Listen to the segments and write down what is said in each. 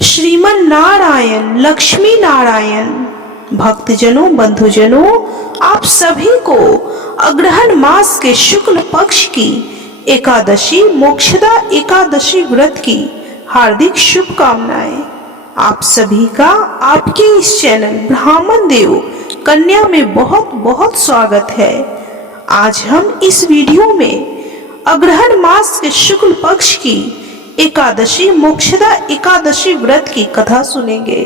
श्रीमन नारायण लक्ष्मी नारायण। भक्तजनों बंधुजनों, आप सभी को अग्रहण मास के शुक्ल पक्ष की एकादशी मोक्षदा एकादशी व्रत की हार्दिक शुभकामनाएं। आप सभी का आपके इस चैनल ब्राह्मण देव कन्या में बहुत बहुत स्वागत है। आज हम इस वीडियो में अग्रहण मास के शुक्ल पक्ष की एकादशी मोक्षदा एकादशी व्रत की कथा सुनेंगे।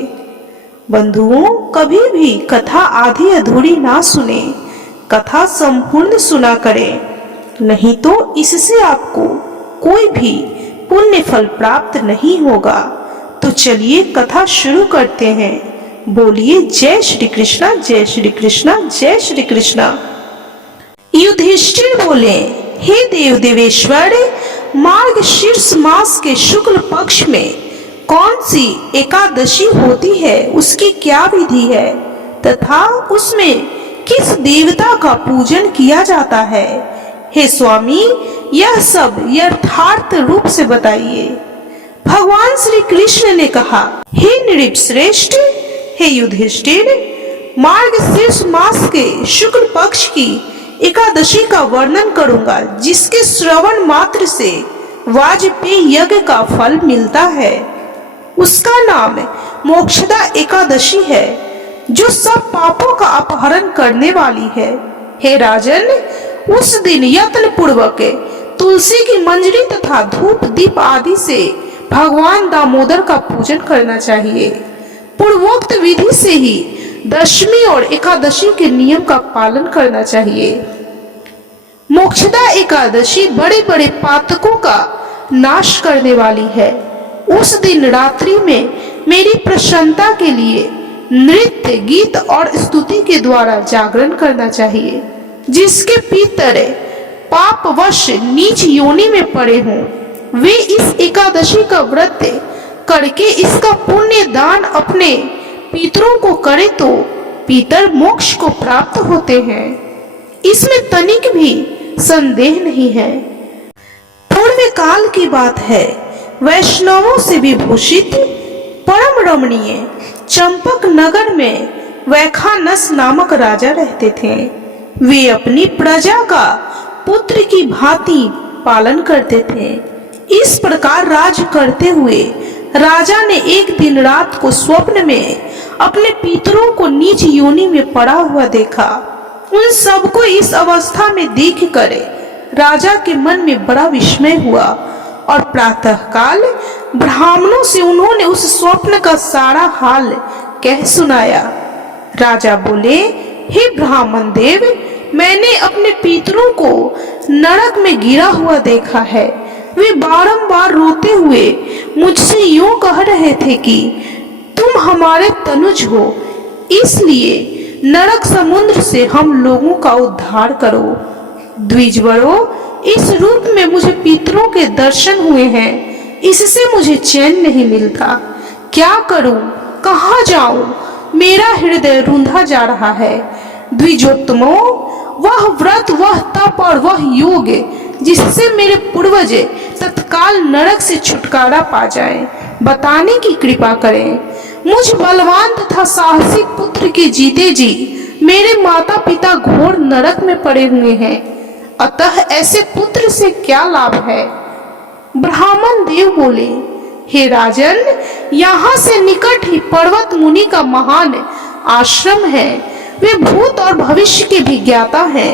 बंधुओं, कभी भी कथा आधी अधूरी ना सुने, कथा संपूर्ण सुना करें, नहीं तो इससे आपको कोई भी पुण्य फल प्राप्त नहीं होगा। तो चलिए कथा शुरू करते हैं। बोलिए जय श्री कृष्णा, जय श्री कृष्णा, जय श्री कृष्णा। युधिष्ठिर बोले, हे देव देवेश्वर, मार्गशीर्ष मास के शुक्ल पक्ष में कौन सी एकादशी होती है, उसकी क्या विधि है तथा उसमें किस देवता का पूजन किया जाता है? हे स्वामी, यह सब यथार्थ रूप से बताइए। भगवान श्री कृष्ण ने कहा, हे नृप श्रेष्ठ, हे युधिष्ठिर, मार्गशीर्ष मास के शुक्ल पक्ष की एकादशी का वर्णन करूंगा, जिसके श्रवण मात्र से वाजपेय यज्ञ का फल मिलता है। उसका नाम मोक्षदा एकादशी है, जो सब पापों का अपहरण करने वाली है। हे राजन, उस दिन यत्न पूर्वक तुलसी की मंजरी तथा धूप दीप आदि से भगवान दामोदर का पूजन करना चाहिए। पूर्वोक्त विधि से ही दशमी और एकादशी के नियम का पालन करना चाहिए। मोक्षदा एकादशी बड़े बड़े पातकों का नाश करने वाली है। उस दिन रात्रि में मेरी प्रसन्नता के लिए नृत्य गीत और स्तुति के द्वारा जागरण करना चाहिए। जिसके पितर पापवश नीच योनि में पड़े हों, वे इस एकादशी का व्रत करके इसका पुण्य दान अपने पितरों को करे तो पितर मोक्ष को प्राप्त होते हैं। इसमें तनिक भी संदेह नहीं है। पूर्व काल की बात है, वैष्णवों से विभूषित परम रमणीय चंपक नगर में वैखानस नामक राजा रहते थे। वे अपनी प्रजा का पुत्र की भांति पालन करते थे। इस प्रकार राज करते हुए राजा ने एक दिन रात को स्वप्न में अपने पितरों को नीच योनि में पड़ा हुआ देखा। उन सबको इस अवस्था में देख कर राजा के मन में बड़ा विस्मय हुआ और प्रातःकाल ब्राह्मणों से उन्होंने उस स्वप्न का सारा हाल कह सुनाया। राजा बोले, हे ब्राह्मण देव, मैंने अपने पितरों को नरक में गिरा हुआ देखा है। वे बारंबार रोते हुए मुझसे यूं कह रहे थे कि तुम हमारे तनुज हो, इसलिए नरक समुद्र से हम लोगों का उद्धार करो। द्विजवरों, इस रूप में मुझे पितरों के दर्शन हुए हैं, इससे मुझे चैन नहीं मिलता। क्या करूं, कहाँ जाऊं? मेरा हृदय रूंधा जा रहा है। द्विजोत्तमों, वह व्रत, वह तप और वह योग जिससे मेरे पूर्वज तत्काल नरक से छुटकारा पा जाएं, बताने की कृपा करें। मुझ बलवान तथा साहसिक पुत्र के जीते जी मेरे माता पिता घोर नरक में पड़े हुए हैं, अतः ऐसे पुत्र से क्या लाभ है? ब्राह्मण देव बोले, हे राजन, यहाँ से निकट ही पर्वत मुनि का महान आश्रम है। वे भूत और भविष्य के भी ज्ञाता हैं।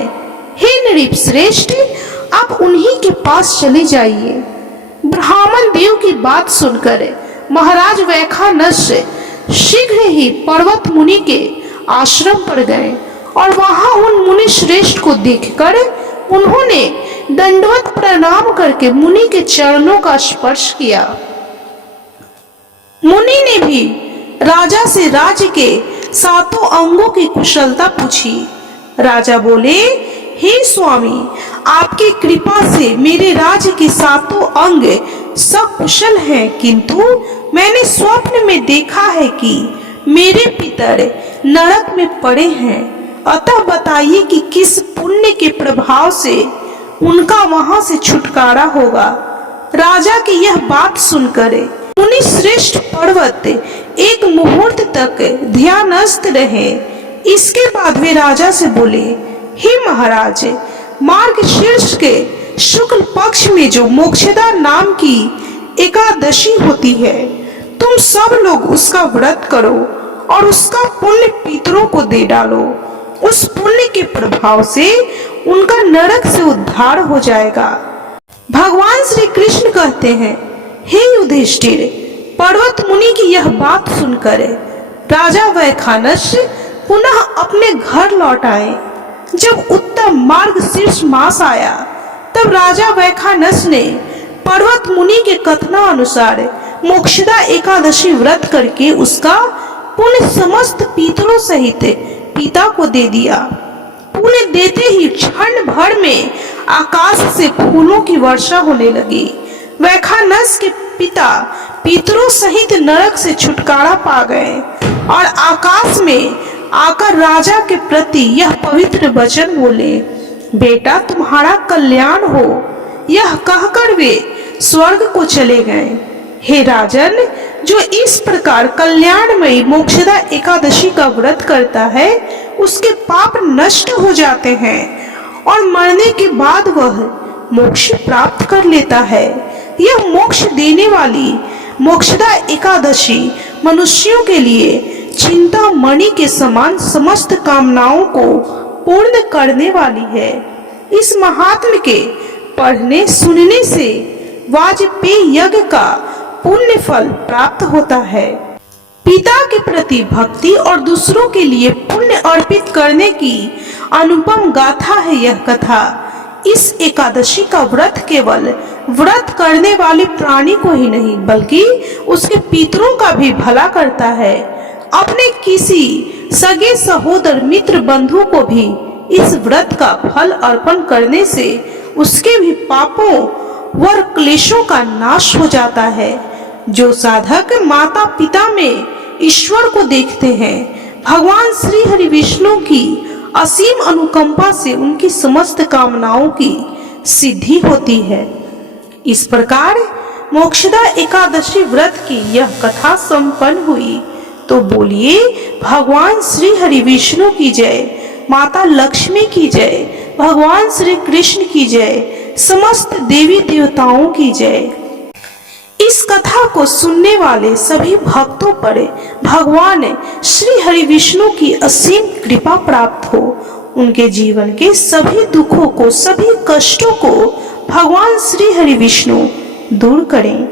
हे नृप श्रेष्ठ, आप उन्हीं के पास चले जाइए। ब्राह्मण देव की बात सुनकर महाराज वैखानस शीघ्र ही पर्वत मुनि के आश्रम पर गए और वहां उन मुनि श्रेष्ठ को देखकर उन्होंने दंडवत प्रणाम करके मुनि के चरणों का स्पर्श किया। मुनि ने भी राजा से राज्य के सातों अंगों की कुशलता पूछी। राजा बोले, हे स्वामी, आपकी कृपा से मेरे राज्य के सातों अंग सब कुशल हैं, किंतु मैंने स्वप्न में देखा है कि मेरे पितर नरक में पड़े हैं। अतः बताइए कि किस पुण्य के प्रभाव से उनका वहां से छुटकारा होगा। राजा की यह बात सुनकर मुनि श्रेष्ठ पर्वत एक मुहूर्त तक ध्यानस्थ रहे। इसके बाद वे राजा से बोले, हे महाराज, मार्गशीर्ष के शुक्ल पक्ष में जो मोक्षदा नाम की एकादशी होती है, तुम सब लोग उसका व्रत करो और उसका पुण्य पितरों को दे डालो। उस पुण्य के प्रभाव से उनका नरक से उद्धार हो जाएगा। भगवान श्री कृष्ण कहते हैं, हे युधिष्ठिर, पर्वत मुनि की यह बात सुनकर राजा वैखानस पुनः अपने घर लौट आए। जब उत्तम मार्गशीर्ष मास आया, तब राजा वैखानस ने पर्वत मुनि के कथनानुसार मोक्षदा एकादशी व्रत करके उसका पुण्य समस्त पितरों सहित पिता को दे दिया। पुण्य देते ही क्षण भर में आकाश से फूलों की वर्षा होने लगी। वैखानस के पिता पितरों सहित नरक से छुटकारा पा गए और आकाश में आकर राजा के प्रति यह पवित्र वचन बोले, बेटा तुम्हारा कल्याण हो। यह कहकर वे स्वर्ग को चले गए। हे राजन, जो इस प्रकार कल्याणमयी मोक्षदा एकादशी का व्रत करता है, उसके पाप नष्ट हो जाते हैं और मरने के बाद वह मोक्ष प्राप्त कर लेता है। यह मोक्ष देने वाली मोक्षदा एकादशी मनुष्यों के लिए चिंतामणि के समान समस्त कामनाओं को पूर्ण करने वाली है। इस महात्म्य के पढ़ने सुनने से वाजपेयी यज्ञ का पुण्य फल प्राप्त होता है। पिता के प्रति भक्ति और दूसरों के लिए पुण्य अर्पित करने की अनुपम गाथा है यह कथा। इस एकादशी का व्रत केवल व्रत करने वाले प्राणी को ही नहीं, बल्कि उसके पितरों का भी भला करता है। अपने किसी सगे सहोदर मित्र बंधु को भी इस व्रत का फल अर्पण करने से उसके भी पापों व क्लेशों का नाश हो जाता है। जो साधक माता पिता में ईश्वर को देखते हैं, भगवान श्री हरि विष्णु की असीम अनुकंपा से उनकी समस्त कामनाओं की सिद्धि होती है। इस प्रकार मोक्षदा एकादशी व्रत की यह कथा संपन्न हुई। तो बोलिए भगवान श्री हरि विष्णु की जय, माता लक्ष्मी की जय, भगवान श्री कृष्ण की जय, समस्त देवी देवताओं की जय। इस कथा को सुनने वाले सभी भक्तों पर भगवान श्री हरि विष्णु की असीम कृपा प्राप्त हो। उनके जीवन के सभी दुखों को, सभी कष्टों को भगवान श्री हरि विष्णु दूर करें।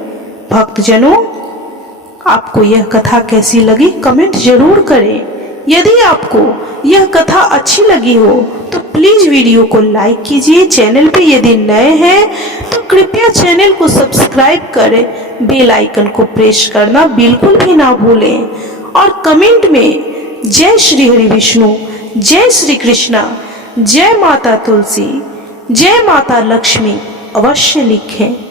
भक्तजनों, आपको यह कथा कैसी लगी कमेंट जरूर करें। यदि आपको यह कथा अच्छी लगी हो तो प्लीज वीडियो को लाइक कीजिए। चैनल पे यदि नए हैं तो कृपया चैनल को सब्सक्राइब करें, बेल आइकन को प्रेस करना बिल्कुल भी ना भूलें और कमेंट में जय श्री हरि विष्णु, जय श्री कृष्णा, जय माता तुलसी, जय माता लक्ष्मी अवश्य लिखें।